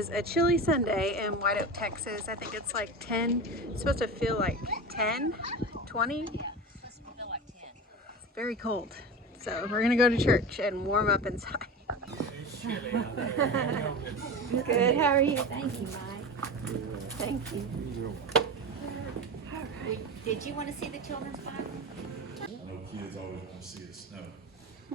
is a chilly Sunday in White Oak, Texas. I think it's like 10. It's supposed to feel like 10, 20. It's supposed to feel like 10. It's very cold. So we're gonna go to church and warm up inside. Good, how are you? Thank you, Mike. Thank you. Did you want to see the children's Bible? I know kids always want to see the snow.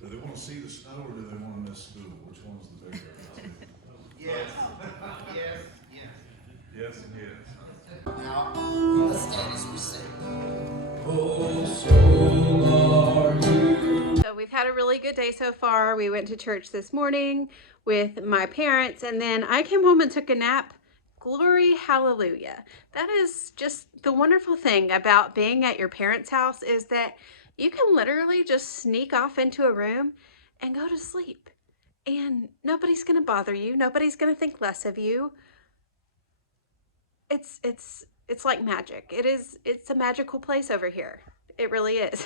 Do they want to see the snow or do they want to miss school? Which one's the bigger? Yes. Yes. Yes. Yes and yes. Now, let's stand as we sing. So we've had a really good day so far. We went to church this morning with my parents, and then I came home and took a nap. Glory, hallelujah. That is just the wonderful thing about being at your parents' house, is that you can literally just sneak off into a room and go to sleep. And nobody's gonna bother you. Nobody's gonna think less of you. It's like magic. It's a magical place over here. It really is.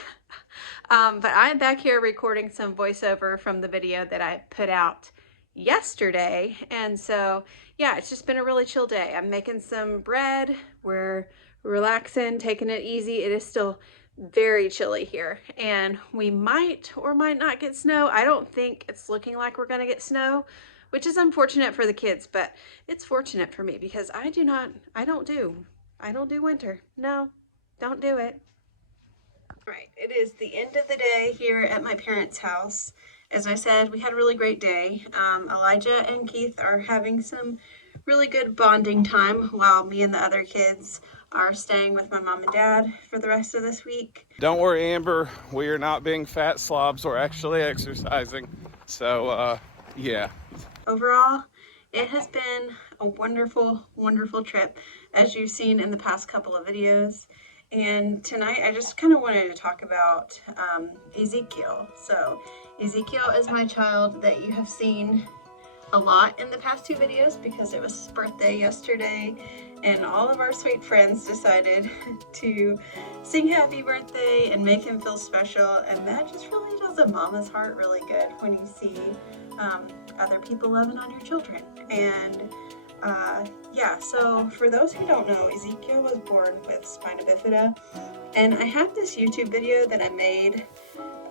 But I'm back here recording some voiceover from the video that I put out yesterday. And so, yeah, it's just been a really chill day. I'm making some bread. We're relaxing, taking it easy. It is still very chilly here, and we might or might not get snow. I don't think it's looking like we're going to get snow, which is unfortunate for the kids, but it's fortunate for me because I don't do winter. No, don't do it. All right, it is the end of the day here at my parents' house. As I said, we had a really great day. Elijah and Keith are having some really good bonding time while me and the other kids are staying with my mom and dad for the rest of this week. Don't worry, Amber, we are not being fat slobs. We're actually exercising. So, yeah. Overall, it has been a wonderful, wonderful trip, as you've seen in the past couple of videos. And tonight, I just kind of wanted to talk about Ezekiel. So, Ezekiel is my child that you have seen a lot in the past two videos because it was his birthday yesterday, and all of our sweet friends decided to sing happy birthday and make him feel special, and that just really does a mama's heart really good when you see other people loving on your children. And yeah, so for those who don't know, Ezekiel was born with Spina Bifida, and I have this YouTube video that I made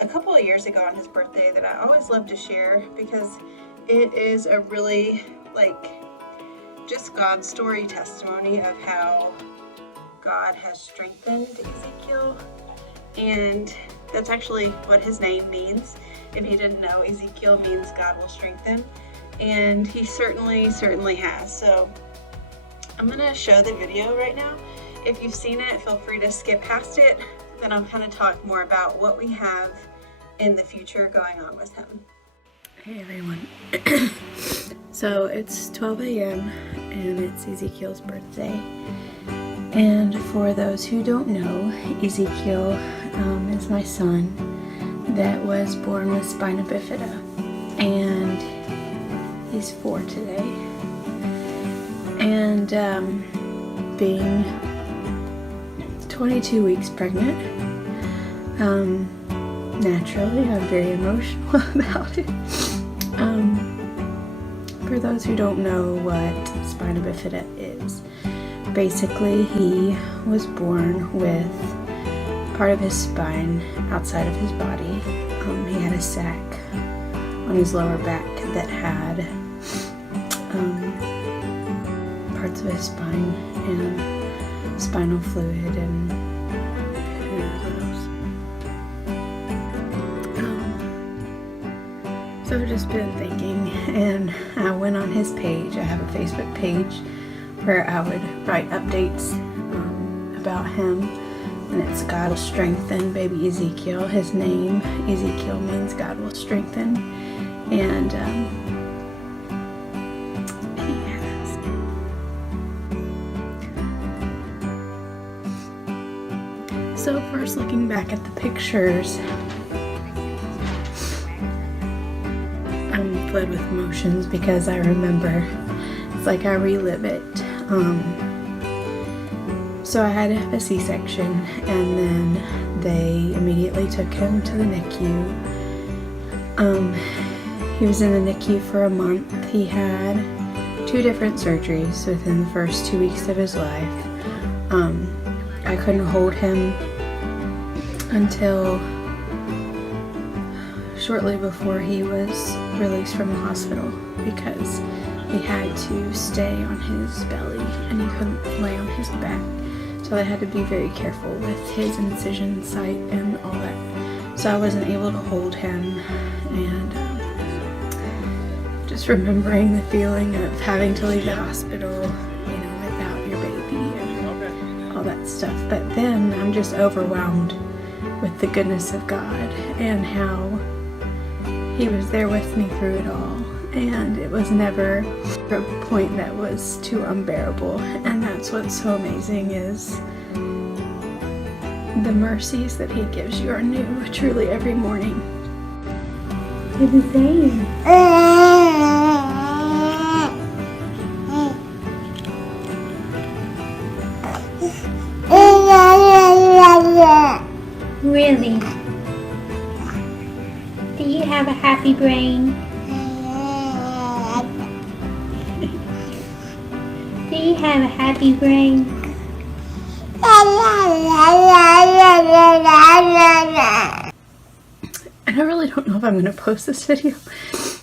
a couple of years ago on his birthday that I always love to share because it is a really, just God's story testimony of how God has strengthened Ezekiel. And that's actually what his name means. If you didn't know, Ezekiel means God will strengthen. And he certainly has. So I'm going to show the video right now. If you've seen it, feel free to skip past it. Then I'll kind of talk more about what we have in the future going on with him. Hey everyone. So it's 12 a.m. and it's Ezekiel's birthday. And for those who don't know, Ezekiel is my son that was born with Spina Bifida. And he's 4 today. And being 22 weeks pregnant, naturally I'm very emotional about it. For those who don't know what Spina Bifida is, basically he was born with part of his spine outside of his body. He had a sac on his lower back that had parts of his spine and spinal fluid and so I've just been thinking, and I went on his page. I have a Facebook page where I would write updates about him, and it's God will strengthen baby Ezekiel. His name, Ezekiel, means God will strengthen, and so first looking back at the pictures, I'm flooded with emotions because I remember, it's like I relive it. So I had a C-section, and then they immediately took him to the NICU. He was in the NICU for a month. He had 2 different surgeries within the first 2 weeks of his life. I couldn't hold him until shortly before he was released from the hospital because he had to stay on his belly and he couldn't lay on his back. So I had to be very careful with his incision site and all that. So I wasn't able to hold him, and just remembering the feeling of having to leave the hospital, you know, without your baby and all that stuff. But then I'm just overwhelmed with the goodness of God and how He was there with me through it all. And it was never a point that was too unbearable. And that's what's so amazing is the mercies that He gives you are new truly every morning. Do the same. Really? Do you have a happy brain? Do you have a happy brain? And I really don't know if I'm going to post this video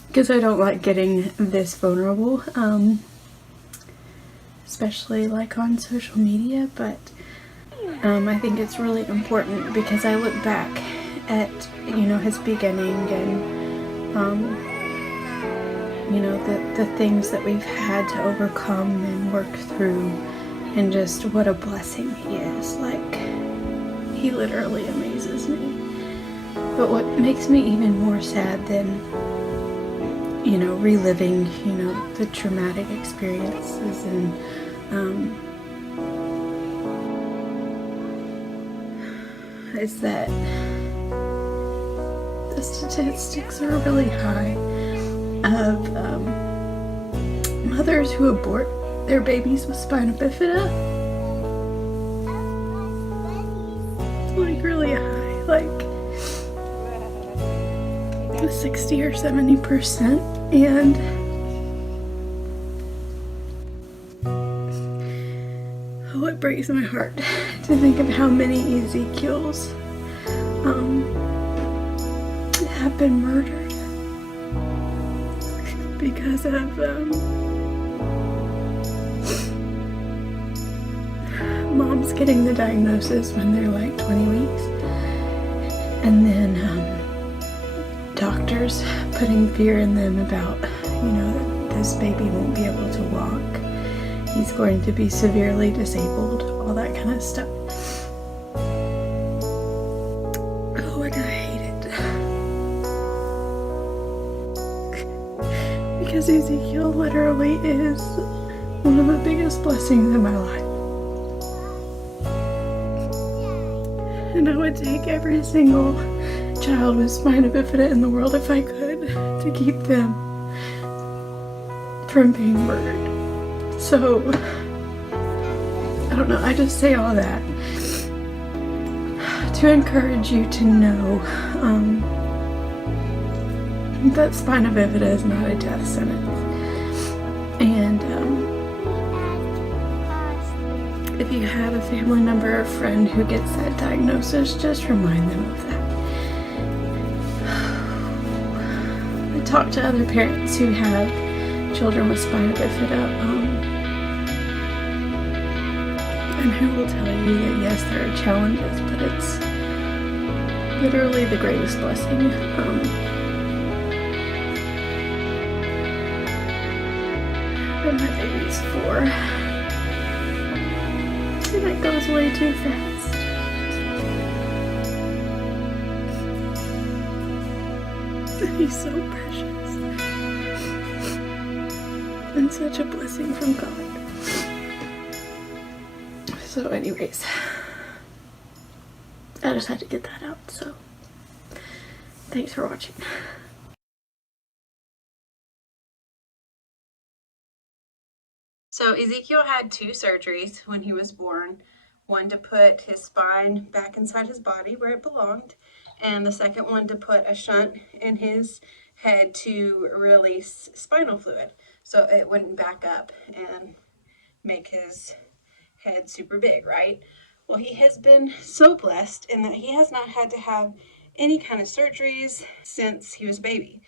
because I don't like getting this vulnerable, especially like on social media, but I think it's really important because I look back at, you know, his beginning and, you know, the things that we've had to overcome and work through, and just what a blessing He is. Like, He literally amazes me. But what makes me even more sad than, you know, reliving, you know, the traumatic experiences and, is that the statistics are really high of mothers who abort their babies with spina bifida. It's like really high, like 60 or 70%, and oh, it breaks my heart to think of how many Ezekiels have been murdered because of moms getting the diagnosis when they're like 20 weeks, and then doctors putting fear in them about, you know, that this baby won't be able to walk, he's going to be severely disabled, all that kind of stuff. Oh, and I hate it. Because Ezekiel literally is one of the biggest blessings in my life. And I would take every single child with spina bifida in the world if I could to keep them from being murdered. So, I don't know, I just say all that to encourage you to know that spina bifida is not a death sentence. And if you have a family member or friend who gets that diagnosis, just remind them of that. I talk to other parents who have children with spina bifida, and who will tell you that yes, there are challenges, but it's literally the greatest blessing. And my baby's 4, and it goes way too fast. And he's so precious and such a blessing from God. So anyways, I just had to get that out, so thanks for watching. So Ezekiel had 2 surgeries when he was born. One to put his spine back inside his body where it belonged, and the second one to put a shunt in his head to release spinal fluid. so it wouldn't back up and make his head super big, right? Well, he has been so blessed in that he has not had to have any kind of surgeries since he was a baby.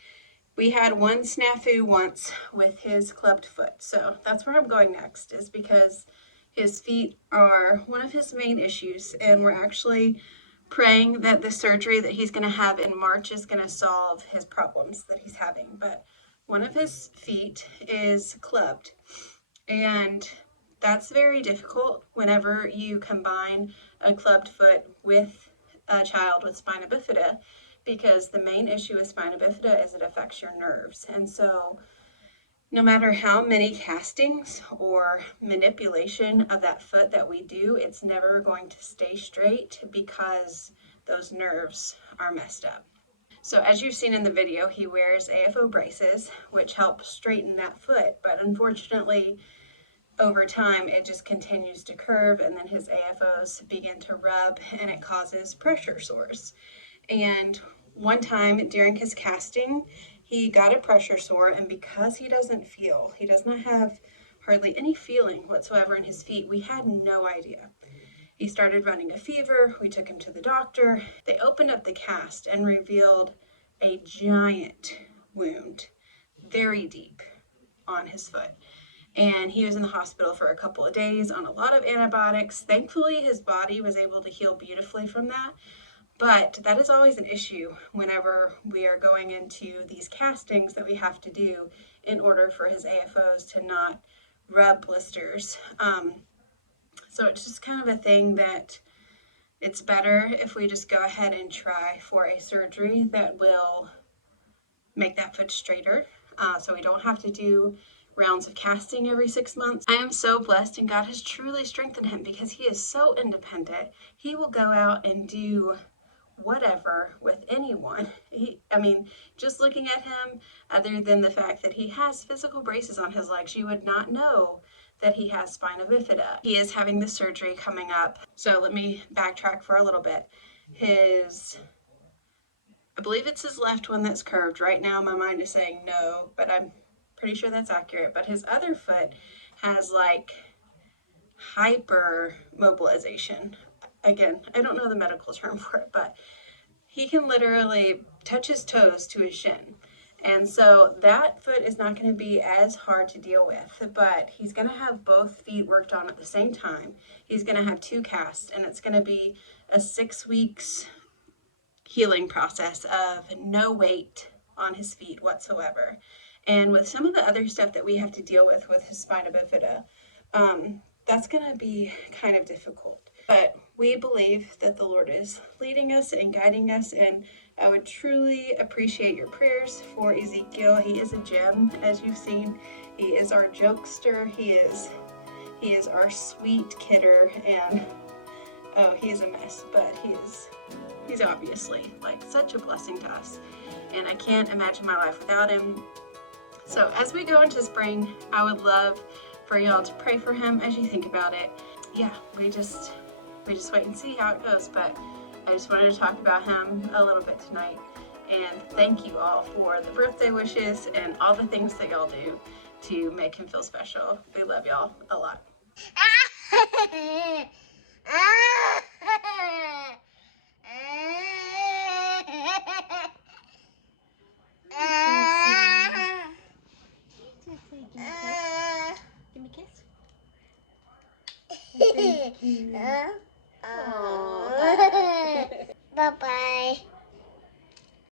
We had one snafu once with his clubbed foot. So that's where I'm going next, is because his feet are one of his main issues. And we're actually praying that the surgery that he's going to have in March is going to solve his problems that he's having. But one of his feet is clubbed. And that's very difficult whenever you combine a clubbed foot with a child with spina bifida, because the main issue with spina bifida is it affects your nerves. And so no matter how many castings or manipulation of that foot that we do, it's never going to stay straight because those nerves are messed up. So as you've seen in the video, he wears AFO braces, which help straighten that foot. But unfortunately, over time, it just continues to curve, and then his AFOs begin to rub, and it causes pressure sores. And one time during his casting, he got a pressure sore, and because he does not have hardly any feeling whatsoever in his feet, we had no idea. He started running a fever. We took him to the doctor. They opened up the cast and revealed a giant wound, very deep, on his foot. And he was in the hospital for a couple of days on a lot of antibiotics. Thankfully, his body was able to heal beautifully from that. But that is always an issue whenever we are going into these castings that we have to do in order for his AFOs to not rub blisters. So it's just kind of a thing that it's better if we just go ahead and try for a surgery that will make that foot straighter, so we don't have to do rounds of casting every 6 months. I am so blessed, and God has truly strengthened him because he is so independent. He will go out and do whatever with anyone. Just looking at him, other than the fact that he has physical braces on his legs, you would not know that he has spina bifida. He is having the surgery coming up. So let me backtrack for a little bit. I believe it's his left one that's curved. Right now my mind is saying no, but I'm pretty sure that's accurate. But his other foot has like hyper mobilization. Again, I don't know the medical term for it, but he can literally touch his toes to his shin. And so that foot is not going to be as hard to deal with, but he's going to have both feet worked on at the same time. He's going to have 2 casts, and it's going to be a 6 weeks healing process of no weight on his feet whatsoever. And with some of the other stuff that we have to deal with his spina bifida, that's going to be kind of difficult. But we believe that the Lord is leading us and guiding us, and I would truly appreciate your prayers for Ezekiel. He is a gem, as you've seen. He is our jokester. He is our sweet kidder, and oh, he's a mess, but he's obviously like such a blessing to us, and I can't imagine my life without him. So as we go into spring, I would love for y'all to pray for him as you think about it. Yeah, we just wait and see how it goes, but I just wanted to talk about him a little bit tonight, and thank you all for the birthday wishes and all the things that y'all do to make him feel special. We love y'all a lot. Give me a kiss. Bye-bye.